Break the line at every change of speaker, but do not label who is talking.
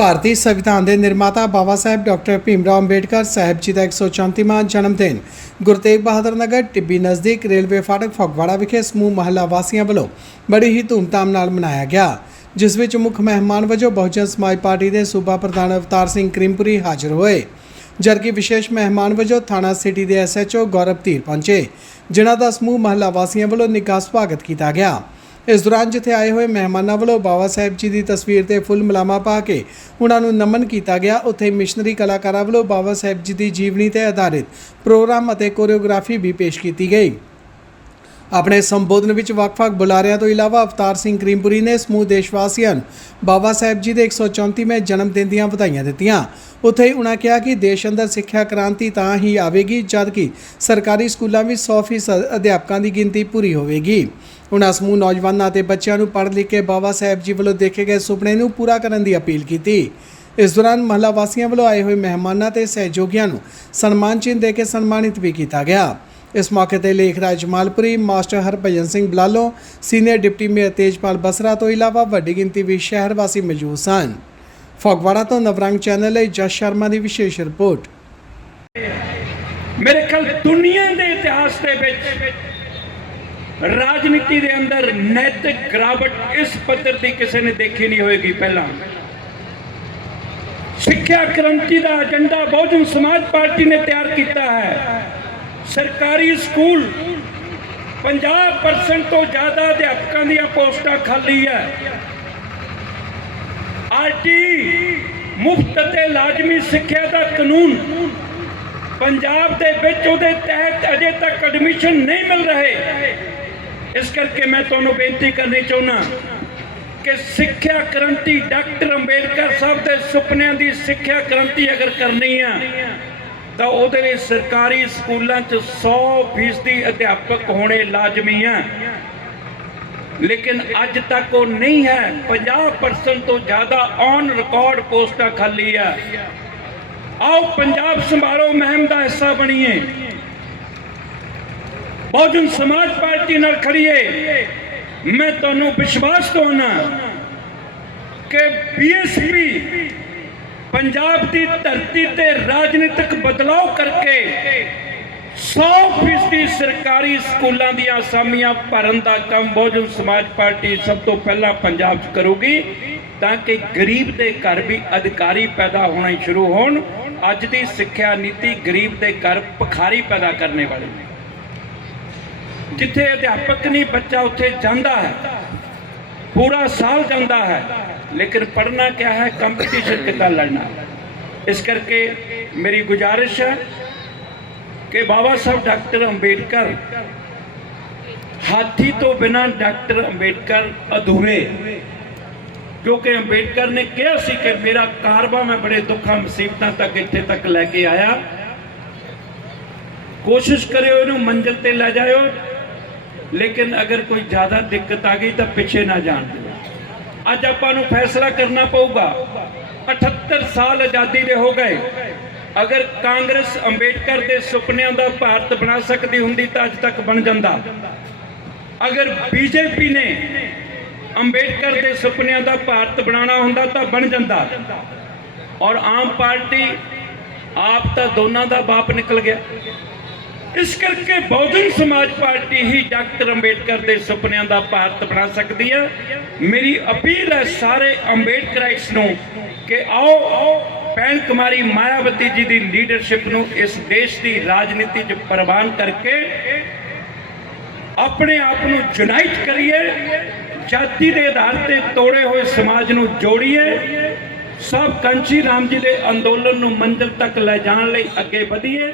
ਭਾਰਤੀ ਸੰਵਿਧਾਨ ਦੇ ਨਿਰਮਾਤਾ ਬਾਬਾ ਸਾਹਿਬ ਡਾਕਟਰ ਭੀਮਰਾਓ ਅੰਬੇਡਕਰ ਸਾਹਿਬ ਜੀ ਦਾ 134ਵਾਂ ਜਨਮ ਦਿਨ। ਗੁਰੂ ਤੇਗ ਬਹਾਦਰ ਨਗਰ ਟਿੱਬੀ ਨਜ਼ਦੀਕ ਰੇਲਵੇ ਫਾਟਕ ਫਗਵਾੜਾ ਵਿਖੇ ਸਮੂਹ ਮਹੱਲਾ ਵਾਸੀਆਂ ਵੱਲੋਂ ਬੜੀ ਹੀ ਧੂਮਧਾਮ ਨਾਲ ਮਨਾਇਆ ਗਿਆ, ਜਿਸ ਵਿੱਚ ਮੁੱਖ ਮਹਿਮਾਨ ਵਜੋਂ ਬਹੁਜਨ ਸਮਾਜ ਪਾਰਟੀ ਦੇ ਸੂਬਾ ਪ੍ਰਧਾਨ ਅਵਤਾਰ ਸਿੰਘ ਕਰੀਮਪੁਰੀ ਹਾਜ਼ਰ ਹੋਏ, ਜਦਕਿ ਵਿਸ਼ੇਸ਼ ਮਹਿਮਾਨ ਵਜੋਂ ਥਾਣਾ ਸਿਟੀ ਦੇ ਐਸਐਚਓ ਗੌਰਵ ਧੀਰ ਪਹੁੰਚੇ, ਜਿਨ੍ਹਾਂ ਦਾ ਸਮੂਹ ਮਹੱਲਾ ਵਾਸੀਆਂ ਵੱਲੋਂ ਨਿੱਘਾ ਸਵਾਗਤ ਕੀਤਾ ਗਿਆ। ਇਸ ਦੌਰਾਨ ਜਿੱਥੇ ਆਏ ਹੋਏ ਮਹਿਮਾਨਾਂ ਵੱਲੋਂ ਬਾਬਾ ਸਾਹਿਬ ਜੀ ਦੀ ਤਸਵੀਰ ਤੇ ਫੁੱਲ ਮਲਾਮਾ ਪਾ ਕੇ ਉਹਨਾਂ ਨੂੰ ਨਮਨ ਕੀਤਾ ਗਿਆ, ਉੱਥੇ ਮਿਸ਼ਨਰੀ ਕਲਾਕਾਰਾਂ ਵੱਲੋਂ ਬਾਬਾ ਸਾਹਿਬ ਜੀ ਦੀ ਜੀਵਨੀ ਤੇ ਆਧਾਰਿਤ ਪ੍ਰੋਗਰਾਮ ਅਤੇ ਕੋਰੀਓਗ੍ਰਾਫੀ ਵੀ ਪੇਸ਼ ਕੀਤੀ ਗਈ। ਆਪਣੇ ਸੰਬੋਧਨ ਵਿੱਚ ਵੱਖ-ਵੱਖ ਬੁਲਾਰਿਆਂ ਤੋਂ ਇਲਾਵਾ ਅਵਤਾਰ ਸਿੰਘ ਕਰੀਮਪੁਰੀ ਨੇ ਸਮੂਹ ਦੇਸ਼ ਵਾਸੀਆਂ ਨੂੰ ਬਾਬਾ ਸਾਹਿਬ ਜੀ ਦੇ 134ਵੇਂ ਜਨਮ ਦਿਨ ਦੀਆਂ ਵਧਾਈਆਂ ਦਿੱਤੀਆਂ। ਉੱਥੇ ਹੀ ਉਨ੍ਹਾਂ ਕਿਹਾ ਕਿ ਦੇਸ਼ ਅੰਦਰ ਸਿੱਖਿਆ ਕ੍ਰਾਂਤੀ ਤਾਂ ਹੀ ਆਵੇਗੀ ਜਦ ਕਿ ਸਰਕਾਰੀ ਸਕੂਲਾਂ ਵਿੱਚ 100% ਅਧਿਆਪਕਾਂ ਦੀ ਗਿਣਤੀ ਪੂਰੀ ਹੋਵੇਗੀ। ਉਨ੍ਹਾਂ ਸਮੂਹ ਨੌਜਵਾਨਾਂ ਅਤੇ ਬੱਚਿਆਂ ਨੂੰ ਪੜ੍ਹ ਲਿਖ ਕੇ ਬਾਬਾ ਸਾਹਿਬ ਜੀ ਵੱਲੋਂ ਦੇਖੇ ਗਏ ਸੁਪਨੇ ਨੂੰ ਪੂਰਾ ਕਰਨ ਦੀ ਅਪੀਲ ਕੀਤੀ। ਇਸ ਦੌਰਾਨ ਮਹੱਲਾ ਵਾਸੀਆਂ ਵੱਲੋਂ ਆਏ ਹੋਏ ਮਹਿਮਾਨਾਂ ਤੇ ਸਹਿਯੋਗੀਆਂ ਨੂੰ ਸਨਮਾਨ ਚਿੰਨ੍ਹ ਦੇ ਕੇ ਸਨਮਾਨਿਤ ਵੀ ਕੀਤਾ ਗਿਆ। ਇਸ ਮੌਕੇ ਤੇ Lekhraj Malpuri, master Harbhajan Singh Balalo, senior deputy mayor Tejpal Basra ਤੋਂ ਇਲਾਵਾ ਵੱਡੀ ਗਿਣਤੀ ਵਿੱਚ ਸ਼ਹਿਰ ਵਾਸੀ ਮੌਜੂਦ ਸਨ। ਫਗਵਾੜਾ ਤੋਂ ਨਵਰੰਗ ਚੈਨਲ ਲਈ ਜਸ ਸ਼ਰਮਾ ਦੀ ਵਿਸ਼ੇਸ਼ ਰਿਪੋਰਟ।
ਮੇਰੇ ਖਿਆਲ ਦੁਨੀਆ ਦੇ ਇਤਿਹਾਸ ਦੇ ਵਿੱਚ ਰਾਜਨੀਤੀ ਦੇ ਅੰਦਰ ਨੈਤਿਕ ਗਿਰਾਵਟ ਇਸ ਪੱਧਰ ਦੀ ਕਿਸੇ ਨੇ ਦੇਖੀ ਨਹੀਂ ਹੋਏਗੀ ਪਹਿਲਾਂ। ਸਿੱਖਿਆ ਕ੍ਰਾਂਤੀ ਦਾ ਏਜੰਡਾ ਬਹੁਜਨ ਸਮਾਜ ਪਾਰਟੀ ਨੇ ਤਿਆਰ ਕੀਤਾ ਹੈ। ਸਰਕਾਰੀ ਸਕੂਲ 50% ਤੋਂ ਜ਼ਿਆਦਾ ਅਧਿਆਪਕਾਂ ਦੀਆਂ ਪੋਸਟਾਂ ਖਾਲੀ ਹੈ। ਆਰਟੀ ਮੁਫਤ ਅਤੇ ਲਾਜ਼ਮੀ ਸਿੱਖਿਆ ਦਾ ਕਾਨੂੰਨ ਪੰਜਾਬ ਦੇ ਵਿੱਚ ਉਹਦੇ ਤਹਿਤ ਅਜੇ ਤੱਕ ਐਡਮਿਸ਼ਨ ਨਹੀਂ ਮਿਲ ਰਹੇ। ਇਸ ਕਰਕੇ ਮੈਂ ਤੁਹਾਨੂੰ ਬੇਨਤੀ ਕਰਨੀ ਚਾਹੁੰਦਾ ਕਿ ਸਿੱਖਿਆ ਕ੍ਰਾਂਤੀ ਡਾਕਟਰ ਅੰਬੇਡਕਰ ਸਾਹਿਬ ਦੇ ਸੁਪਨਿਆਂ ਦੀ ਸਿੱਖਿਆ ਕ੍ਰਾਂਤੀ ਅਗਰ ਕਰਨੀ ਆ, ਤਾਂ ਉਹਦੇ ਲਈ ਸਰਕਾਰੀ ਸਕੂਲਾਂ 'ਚ 100% ਅਧਿਆਪਕ ਹੋਣੇ ਲਾਜ਼ਮੀ ਆ। ਲੇਕਿਨ ਅੱਜ ਤੱਕ ਉਹ ਨਹੀਂ ਹੈ 50% ਤੋਂ ਜ਼ਿਆਦਾ ਔਨ ਰਿਕਾਰਡ ਪੋਸਟਾਂ ਖਾਲੀ ਆ। ਆਓ, ਪੰਜਾਬ ਸੰਭਾਲੋ, ਮਹਿਮ ਦਾ ਹਿੱਸਾ ਬਣੀਏ। ਬਹੁਜਨ ਸਮਾਜ ਪਾਰਟੀ ਨਾਲ ਖੜੀਏ ਮੈਂ ਤੁਹਾਨੂੰ ਵਿਸ਼ਵਾਸ ਦਵਾਉਣਾ ਕਿ ਬੀਐਸਪੀ ਪੰਜਾਬ ਦੀ ਧਰਤੀ ਤੇ ਰਾਜਨੀਤਿਕ ਬਦਲਾਅ ਕਰਕੇ 100% ਸਰਕਾਰੀ ਸਕੂਲਾਂ ਦੀਆਂ ਅਸਾਮੀਆਂ ਭਰਨ ਦਾ ਕੰਮ ਬਹੁਜਨ ਸਮਾਜ ਪਾਰਟੀ ਸਭ ਤੋਂ ਪਹਿਲਾਂ ਪੰਜਾਬ 'ਚ ਕਰੂਗੀ ਤਾਂ ਕਿ ਗਰੀਬ ਦੇ ਘਰ ਵੀ ਅਧਿਕਾਰੀ ਪੈਦਾ ਹੋਣਾ ਸ਼ੁਰੂ ਹੋਣ ਅੱਜ ਦੀ ਸਿੱਖਿਆ ਨੀਤੀ ਗਰੀਬ ਦੇ ਘਰ ਭਖਾਰੀ ਪੈਦਾ ਕਰਨੇ ਵਾਲੀ ਜਿੱਥੇ ਅਧਿਆਪਕ ਨਹੀਂ, ਬੱਚਾ ਉੱਥੇ ਜਾਂਦਾ ਹੈ। ਪੂਰਾ ਸਾਲ ਜਾਂਦਾ ਹੈ, ਲੇਕਿਨ ਪੜ੍ਹਨਾ ਕਿਆ ਹੈ? ਕੰਪੀਟੀਸ਼ਨ ਕਿੱਦਾਂ ਲੜਨਾ? ਇਸ ਕਰਕੇ ਮੇਰੀ ਗੁਜ਼ਾਰਿਸ਼ ਹੈ ਕਿ ਬਾਬਾ ਸਾਹਿਬ ਡਾਕਟਰ ਅੰਬੇਡਕਰ ਹਾਥੀ ਤੋਂ ਬਿਨਾਂ ਡਾਕਟਰ ਅੰਬੇਡਕਰ ਅਧੂਰੇ ਕਿਉਂਕਿ ਅੰਬੇਡਕਰ ਨੇ ਕਿਹਾ ਸੀ ਕਿ ਮੇਰਾ ਕਾਰਵਾ ਮੈਂ ਬੜੇ ਦੁੱਖਾਂ, ਮੁਸੀਬਤਾਂ ਤੱਕ ਇੱਥੇ ਤੱਕ ਲੈ ਕੇ ਆਇਆ। ਕੋਸ਼ਿਸ਼ ਕਰਿਓ ਇਹਨੂੰ ਮੰਜ਼ਿਲ ਤੇ ਲੈ ਜਾਇਓ। ਲੇਕਿਨ ਅਗਰ ਕੋਈ ਜ਼ਿਆਦਾ ਦਿੱਕਤ ਆ ਗਈ ਤਾਂ ਪਿੱਛੇ ਨਾ ਜਾਣ ਦਿਓ। ਅੱਜ ਆਪਾਂ ਨੂੰ ਫੈਸਲਾ ਕਰਨਾ ਪਊਗਾ। 78 ਸਾਲ ਆਜ਼ਾਦੀ ਦੇ ਹੋ ਗਏ। ਅਗਰ ਕਾਂਗਰਸ ਅੰਬੇਡਕਰ ਦੇ ਸੁਪਨਿਆਂ ਦਾ ਭਾਰਤ ਬਣਾ ਸਕਦੀ ਹੁੰਦੀ ਤਾਂ ਅੱਜ ਤੱਕ ਬਣ ਜਾਂਦਾ। ਅਗਰ ਬੀਜੇਪੀ ਨੇ ਅੰਬੇਡਕਰ ਦੇ ਸੁਪਨਿਆਂ ਦਾ ਭਾਰਤ ਬਣਾਉਣਾ ਹੁੰਦਾ ਤਾਂ ਬਣ ਜਾਂਦਾ। ਔਰ ਆਮ ਪਾਰਟੀ ਆਪ ਤਾਂ ਦੋਨਾਂ ਦਾ ਬਾਪ ਨਿਕਲ ਗਿਆ। ਇਸ ਕਰਕੇ ਬਹੁਜਨ ਸਮਾਜ ਪਾਰਟੀ ਹੀ ਡਾਕਟਰ ਅੰਬੇਡਕਰ ਦੇ ਸੁਪਨਿਆਂ ਦਾ ਭਾਰਤ ਬਣਾ ਸਕਦੀ ਹੈ ਮੇਰੀ ਅਪੀਲ ਹੈ ਸਾਰੇ ਅੰਬੇਡਕਰਾਈਟਸ ਨੂੰ ਕਿ ਆਓ, ਭੈਣ ਕੁਮਾਰੀ ਮਾਇਆਵਤੀ ਜੀ ਦੀ ਲੀਡਰਸ਼ਿਪ ਨੂੰ ਇਸ ਦੇਸ਼ ਦੀ ਰਾਜਨੀਤੀ 'ਚ ਪ੍ਰਵਾਨ ਕਰਕੇ ਆਪਣੇ ਆਪ ਨੂੰ ਯੂਨਾਈਟ ਕਰੀਏ, ਜਾਤੀ ਦੇ ਆਧਾਰ ਤੇ ਤੋੜੇ ਹੋਏ ਸਮਾਜ ਨੂੰ ਜੋੜੀਏ, ਸਭ ਕੰਚੀ ਰਾਮ ਜੀ ਦੇ ਅੰਦੋਲਨ ਨੂੰ ਮੰਜ਼ਿਲ ਤੱਕ ਲੈ ਜਾਣ ਲਈ ਅੱਗੇ ਵਧੀਏ।